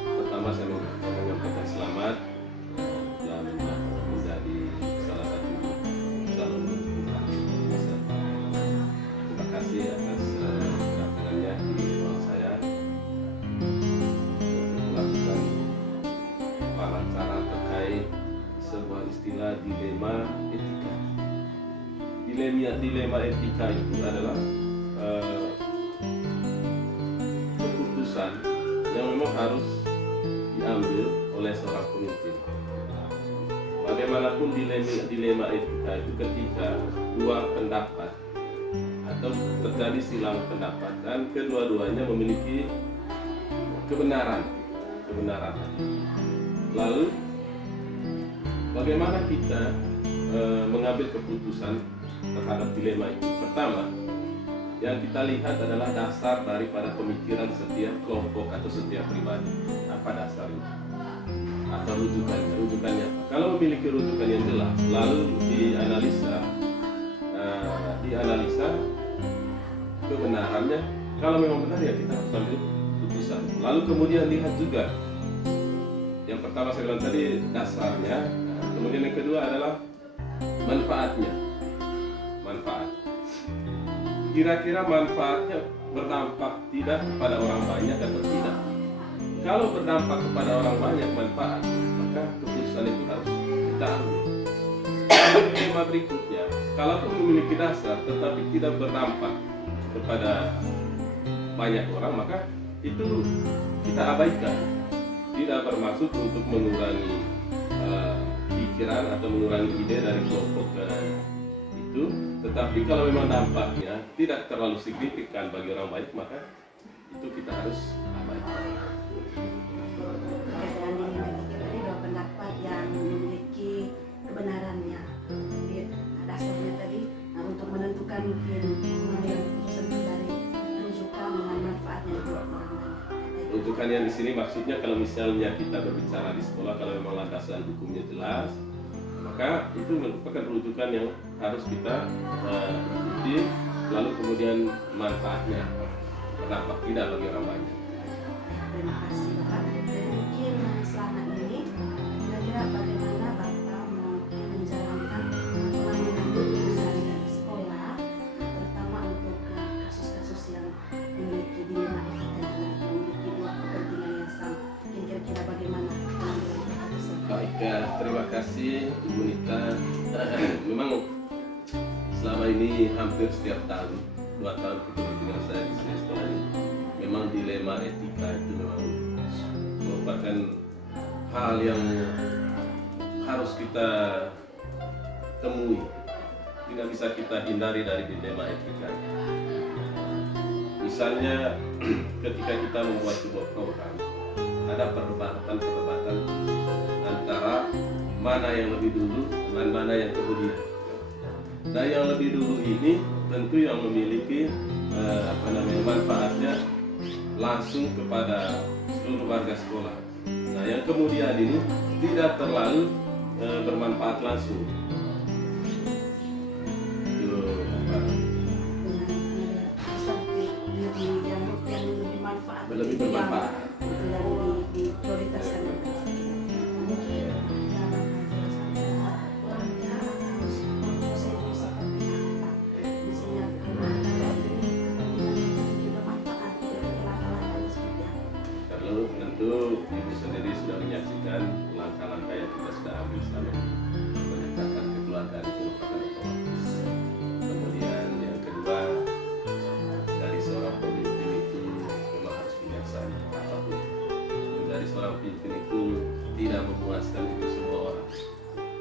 Pertama saya menyampaikan selamat dan menjadi salah satu calon peserta. Terima kasih atas kedatangannya di ruang saya untuk melakukan wawancara terkait sebuah istilah dilema etika. Dilema etika itu adalah keputusan yang memang harus diambil oleh seorang pemimpin. Bagaimanapun dilema etika itu ketika dua pendapat atau terjadi silang pendapat dan kedua-duanya memiliki kebenaran. Lalu bagaimana kita mengambil keputusan terhadap dilema itu? Pertama, yang kita lihat adalah dasar daripada pemikiran setiap kelompok atau setiap pribadi. Apa dasarnya? Atau rujukannya? Kalau memiliki rujukan yang jelas, lalu dianalisa kebenarannya. Kalau memang benar ya kita harus ambil putusan. Lalu kemudian lihat juga. Yang pertama saya bilang tadi dasarnya. Kemudian yang kedua adalah manfaatnya. Kira-kira manfaatnya berdampak tidak kepada orang banyak atau tidak. Kalau berdampak kepada orang banyak manfaat, maka keputusan itu harus kita ambil. Tema berikutnya, kalaupun memiliki dasar tetapi tidak berdampak kepada banyak orang, maka itu kita abaikan. Tidak bermaksud untuk mengurangi pikiran atau mengurangi ide dari kelompok itu, tetapi kalau memang dampaknya tidak terlalu signifikan bagi orang banyak, maka itu kita harus abaikan. Tadi dua pendapat yang memiliki kebenarannya. Jadi dasarnya tadi untuk menentukan mungkin mengambil keputusan dari rujukan dengan manfaatnya itu orang banyak. Rujukan yang di sini maksudnya kalau misalnya kita berbicara di sekolah, kalau memang landasan hukumnya jelas, maka itu merupakan rujukan yang harus kita ikuti. Lalu kemudian manfaatnya berdampak tidak bagi orang banyak. Terima kasih Bapak. Jadi mungkin selama ini kira-kira bagaimana Bapak menjalankan mengambil keputusan di sekolah, terutama untuk kasus-kasus yang memiliki dilema etika dan memiliki dua kepentingan yang sama. Kira-kira bagaimana mengambil keputusan? Baik, terima kasih Ibu Nita. Memang selama ini hampir setiap tahun, 2 tahun kepemimpinan saya di sekolah ini, memang dilema etika itu memang merupakan hal yang harus kita temui. Tidak bisa kita hindari dari dilema etika. Misalnya ketika kita membuat sebuah program, ada perdebatan antara mana yang lebih dulu dan mana yang kemudian. Nah, yang lebih dulu ini tentu yang memiliki manfaatnya langsung kepada seluruh warga sekolah. Nah, yang kemudian ini tidak terlalu bermanfaat langsung. Itu yang lebih manfaat, lebih bermanfaat. yang diprioritaskan. Lalu tentu ibu sendiri sudah menyaksikan langkah-langkah yang kita sudah ambil selama ini mendekatkan kekeluargaan itu merupakan otomatis. Kemudian yang kedua, dari seorang pemimpin itu memang harus bijaksana apapun. Dari seorang pemimpin itu tidak memuaskan itu semua orang.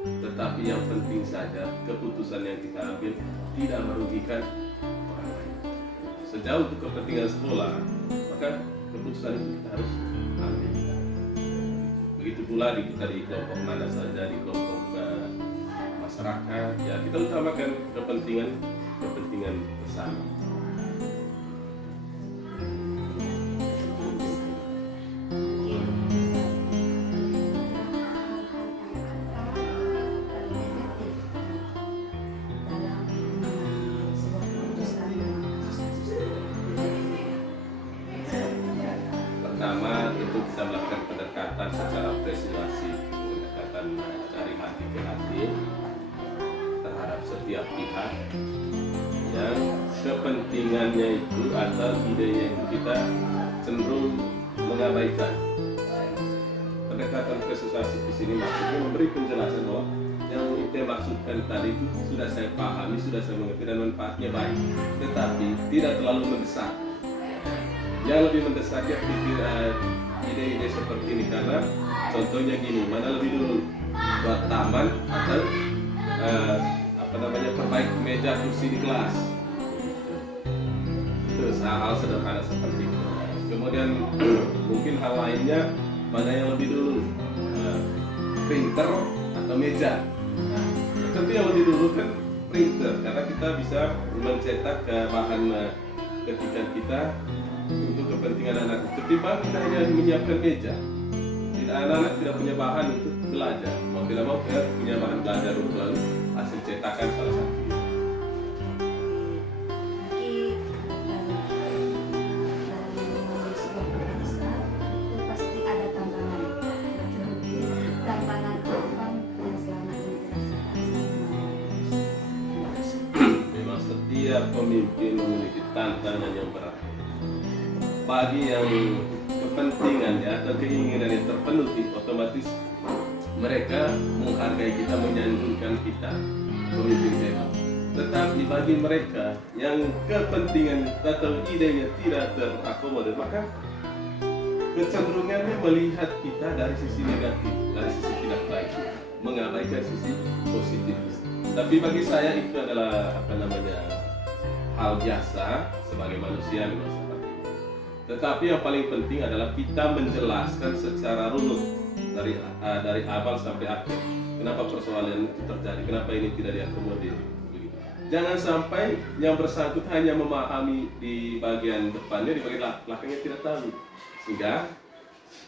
Tetapi yang penting saja keputusan yang kita ambil tidak merugikan orang lain. Sejauh itu kepentingan sekolah, maka keputusan itu kita harus ambil. Begitu pula kita di kelompok mana saja, di kelompok masyarakat, ya kita utamakan kepentingan bersama. Pertama, tentu kita melakukan pendekatan secara persuasif, pendekatan dari hati ke hati terhadap setiap pihak yang kepentingannya itu atau idenya itu kita cenderung mengabaikan. Pendekatan persuasif di sini maksudnya memberi penjelasan bahwa yang kita maksudkan tadi itu sudah saya pahami, sudah saya mengerti dan manfaatnya baik, tetapi tidak terlalu mendesak. Yang lebih mendesak ya ide-ide seperti ini, karena contohnya gini, mana lebih dulu buat taman atau perbaiki meja kursi di kelas. Itu hal sederhana seperti itu. Kemudian mungkin hal lainnya, mana yang lebih dulu, printer atau meja. Tentu yang lebih dulu kan printer, karena kita bisa mencetak bahan ketikan kita untuk kepentingan anak. Ketimbang kita hanya menyiapkan meja, anak-anak tidak punya bahan untuk belajar. Mau tidak mau kita punya bahan belajar untuk lalu hasil cetakan salah satu. Memang setiap pemimpin memiliki tantangan yang berat. Bagi yang kepentingan atau keinginan yang terpenuhi, otomatis mereka menghargai kita, menyanjungkan kita, pemimpin hebat. Tetapi bagi mereka yang kepentingan atau idenya tidak terakomodir, maka kecenderungannya melihat kita dari sisi negatif, dari sisi tidak baik, mengabaikan sisi positif. Tapi bagi saya itu adalah hal biasa sebagai manusia memang seperti itu. Tetapi yang paling penting adalah kita menjelaskan secara runut dari awal sampai akhir. Kenapa persoalan itu terjadi? Kenapa ini tidak diakomodir? Jangan sampai yang bersangkut hanya memahami di bagian depannya, di bagian belakangnya tidak tahu. Sehingga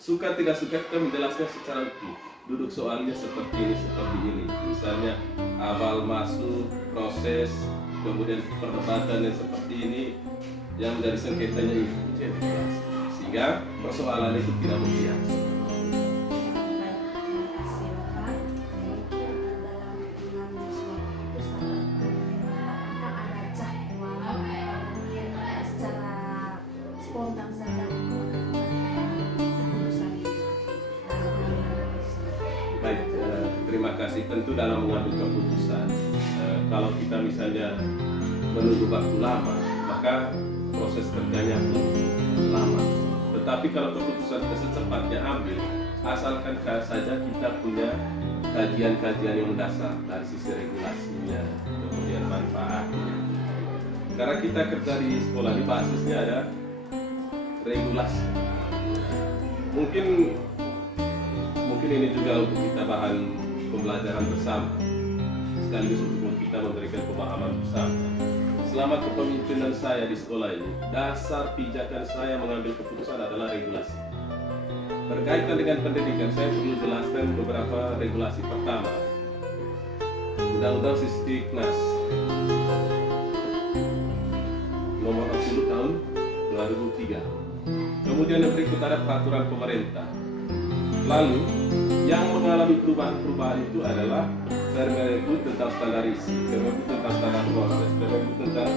suka tidak suka kita menjelaskan secara utuh. Duduk soalnya seperti ini. Misalnya awal masuk, proses, kemudian perdebatan yang seperti ini, yang menjadi sengketanya itu jadi jelas. Sehingga persoalan itu tidak membias. Baik, terima kasih. Tentu dalam mengambil keputusan, kalau kita misalnya menunggu waktu lama, maka proses kerjanya pun lama. Tetapi kalau keputusan secepatnya ambil, asalkan saja kita punya kajian-kajian yang mendasar dari sisi regulasinya, kemudian manfaatnya. Karena kita kerja di sekolah, di basisnya ada regulasi. Mungkin mungkin ini juga untuk kita bahan pembelajaran bersama, sekaligus untuk kita memberikan pemahaman bersama. Selama kepemimpinan saya di sekolah ini, dasar pijakan saya mengambil keputusan adalah regulasi. Berkaitan dengan pendidikan, saya perlu jelaskan beberapa regulasi. Pertama, Undang-Undang Sisdiknas nomor 40 tahun 2003. Kemudian yang berikut ada peraturan pemerintah. Lalu yang mengalami perubahan-perubahan itu adalah Permendikbud tentang standarisasi, Permendikbud tentang standar proses, Permendikbud tentang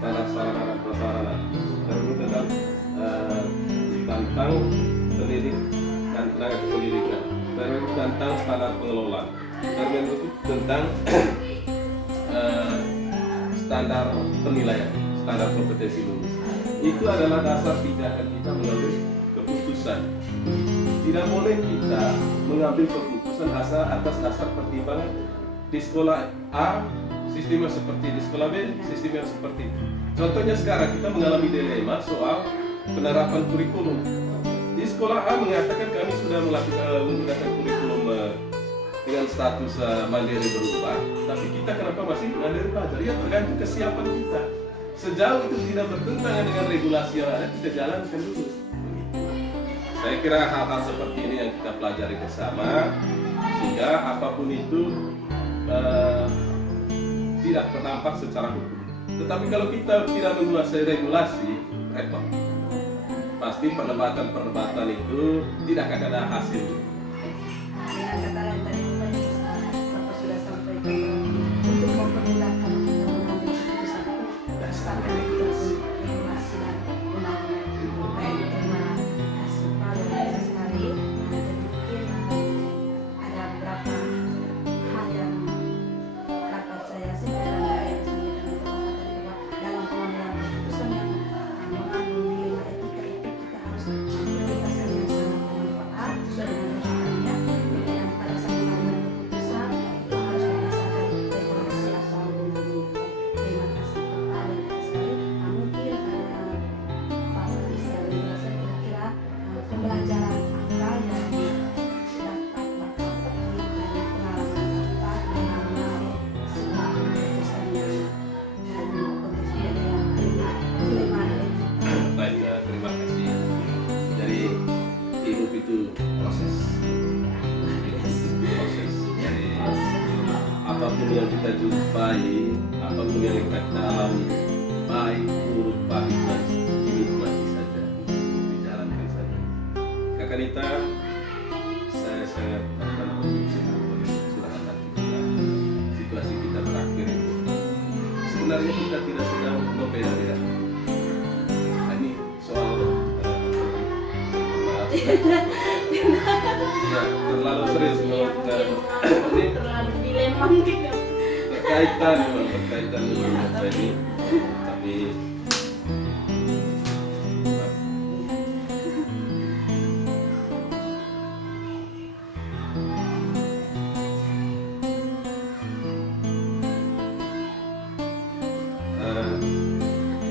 standar sarana dan prasarana, Permendikbud tentang pendidik dan tenaga pendidikan, Permendikbud tentang standar pengelolaan, Permendikbud tentang standar penilaian, standar kompetensi lulus. Itu adalah dasar pijakan kita mengambil keputusan. Tidak boleh kita mengambil keputusan atas dasar pertimbangan di sekolah A sistemnya seperti, di sekolah B sistemnya seperti itu. Contohnya sekarang kita mengalami dilema soal penerapan kurikulum. Di sekolah A mengatakan kami sudah menggunakan kurikulum dengan status mandiri berubah, tapi kita kenapa masih mandiri belajar? Ya tergantung kesiapan kita. Sejauh itu tidak bertentangan dengan regulasi yang ada, kita jalankan dulu. Saya kira hal-hal seperti ini yang kita pelajari bersama, sehingga apapun itu tidak terdampak secara hukum. Tetapi kalau kita tidak menguasai regulasi, repot. Pasti perdebatan itu tidak akan ada hasil. Dengan kata lain tadi Bapak sudah sampaikan untuk mempermudahkan kita mengambil keputusan berdasarkan regulasi dan undang-undang itu baik karena super luar biasa sekali. Jadi mungkin ada beberapa hal yang dapat saya simpulkan dari yang disampaikan oleh Bapak tadi, bahwa dalam pengambilan keputusan yang mengandung dilema etika itu kita harus memprioritaskan yang sangat bermanfaat sesuai dengan rencana. Dan pada saat mengambil keputusan itu harus berdasarkan regulasi atau undang-undang. Terima kasih Bapak sekali. Mungkin Bapak bisa menjelaskan kira-kira pembelajaran apa yang dapat Bapak petik dari pengalaman Bapak dengan menarik sebuah keputusannya dan konteksnya dengan dilema etika. Baik, terima kasih. Jadi hidup itu proses. Jadi apapun yang kita jumpai, apapun yang kita alami, baik buruk pahit dan dinikmati saja, dijalankan saja. Kakak Nita, saya sangat curhat hati kita. Situasi kita berakhir itu sebenarnya kita tidak sedang membeda-bedakan. Nah, ini soal maaf, ya, terlalu serius kalau kita ini Terlalu dilema mungkin. berkaitan dengan apa ini, tapi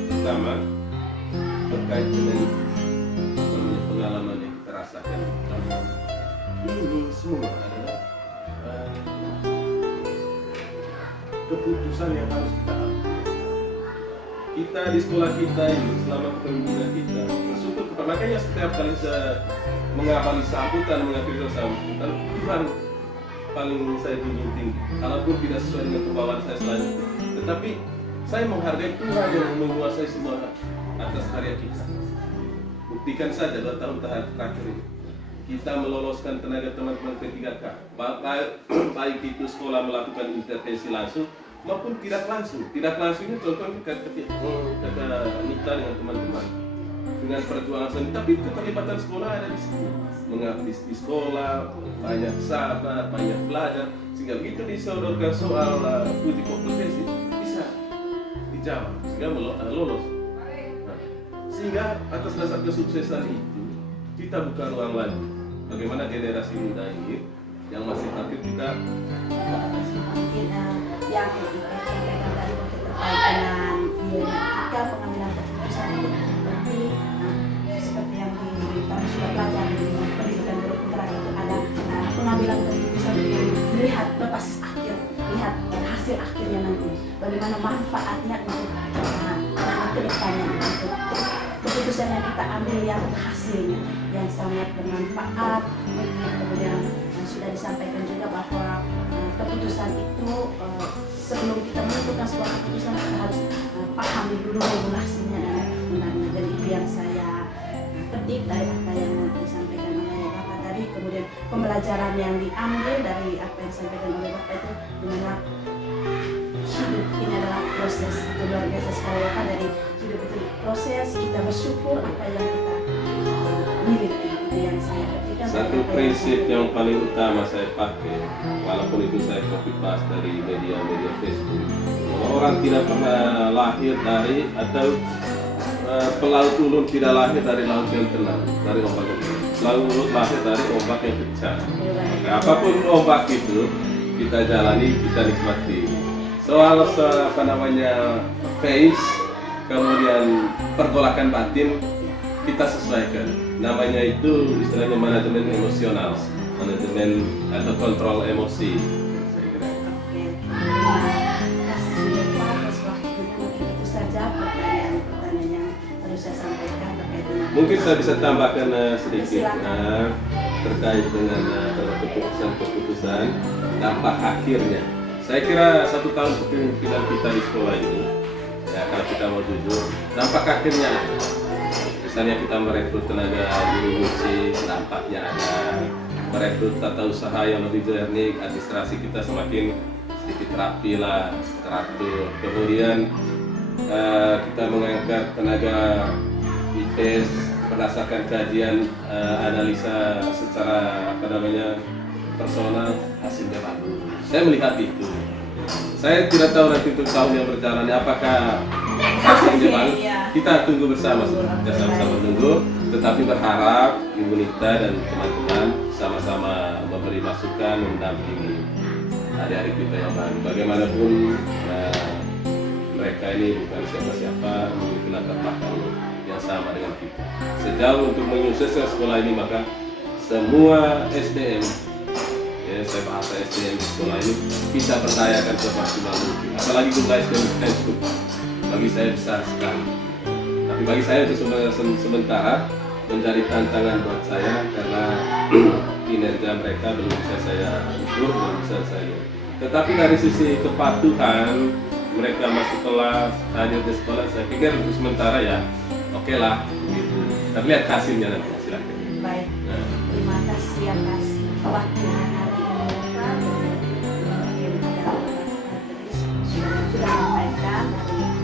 pertama terkait dengan pengalaman yang kita rasakan. Ini semua adalah keputusan yang harus kita ambil. Kita di sekolah kita ini selama kepemimpinan kita bersyukur kepada, makanya setiap kali saya mengamali sambutan, mengakhiri sambutan, Tuhan paling saya junjung tinggi. Kalaupun tidak sesuai dengan kebawaan saya selanjutnya, tetapi saya menghargai Tuhan yang menguasai semua atas karya kita. Buktikan saja 2 tahun terakhir ini kita meloloskan tenaga teman-teman P3K, baik itu sekolah melakukan intervensi langsung maupun tidak langsung. Tidak langsungnya contohnya kata Nita dengan teman-teman dengan perjuangan seni, tapi keterlibatan sekolah ada di sini. Mengabdi di sekolah, banyak sahabat, banyak belajar, sehingga begitu disodorkan soal uji kompetensi bisa dijawab sehingga lolos. Nah, sehingga atas dasar kesuksesan itu kita buka ruang lagi. Bagaimana generasi muda ini yang masih aktif kita Mungkin yang disampaikan tadi untuk terkait dengan kita pengambilan keputusan itu penting. Seperti yang kami sudah pelajari di pendidikan bergerak itu ada pengambilan keputusan yang melihat berbasis akhir, lihat hasil akhirnya nanti, bagaimana manfaatnya untuk anak ke depannya, untuk keputusan yang kita ambil yang hasilnya yang sangat bermanfaat. Kemudian sudah disampaikan juga bahwa keputusan itu sebelum kita menentukan sebuah keputusan kita harus pahami dulu regulasinya dan undang-undangnya. Jadi itu yang saya petik dari apa yang disampaikan oleh Bapak tadi. Kemudian pembelajaran yang diambil dari apa yang disampaikan oleh Bapak itu dimana hidup ini adalah proses, itu luar biasa sekali Bapak. Dari hidup itu proses, kita bersyukur apa yang kita miliki. Itu yang saya petikkan. Satu prinsip yang paling utama saya pakai, walaupun itu saya copy paste dari media-media Facebook, bahwa orang tidak pernah lahir dari atau pelaut ulun tidak lahir dari laut yang tenang, dari ombak yang tenang. Pelaut ulun lahir dari ombak yang pecah. Nah, apapun ombak itu kita jalani, kita nikmati. Soal apa namanya face, kemudian pergolakan batin kita sesuaikan. Namanya itu istilahnya manajemen emosional, manajemen atau kontrol emosi. Saya kira. Oke, terima kasih Bapak atas waktunya. Mungkin itu saja pertanyaan yang harus saya sampaikan terkait dengan. Mungkin saya bisa tambahkan sedikit terkait dengan keputusan-keputusan dampak akhirnya. Saya kira 1 tahun kepemimpinan kita di sekolah ini, ya kalau kita mau jujur, dampak akhirnya ada. Misalnya kita merekrut tenaga guru musik, dampaknya ada. Merekrut tata usaha yang lebih jernih, administrasi kita semakin sedikit rapi lah, teratur. Kemudian kita mengangkat tenaga ITES berdasarkan kajian analisa secara personal, hasilnya bagus. Saya melihat itu. Saya tidak tahu nanti untuk tahun yang berjalan apakah hasilnya bagus. Kita tunggu bersama, kita sama-sama tunggu. Tetapi berharap Ibu Nita dan teman-teman sama-sama memberi masukan, mendampingi adik-adik kita yang baru. Bagaimanapun mereka ini bukan siapa-siapa, memiliki latar belakang yang sama dengan kita. Sejauh untuk menyukseskan sekolah ini, maka semua SDM, ya saya bahasa SDM di sekolah ini, kita percayakan semaksimal mungkin. Apalagi jumlah SDM kita itu bagi saya besar sekali. Tapi bagi saya itu sementara menjadi tantangan buat saya karena kinerja mereka belum bisa saya ukur, belum bisa saya. Tetapi dari sisi kepatuhan mereka masuk kelas, hadir di sekolah, saya pikir untuk sementara ya oke lah gitu. Kita lihat hasilnya nanti, silakan. Baik, terima kasih atas waktunya hari ini Bapak. Mungkin ada sudah sampaikan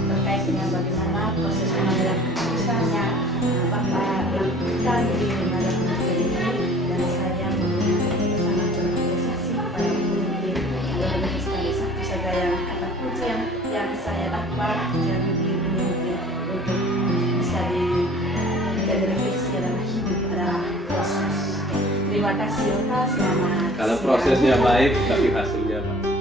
terkait dengan bagaimana proses pengambilan keputusan yang Bapak lakukan di lembaga pendidikan ini, dan saya sangat berapresiasi kepada pemimpin lembaga satu saja yang kata kunci yang saya dapat yang dimiliki untuk bisa menjadi refleksi adalah hidup adalah proses. Terima kasih Bapak, selamat. Kalau siang. prosesnya baik tapi hasilnya baik.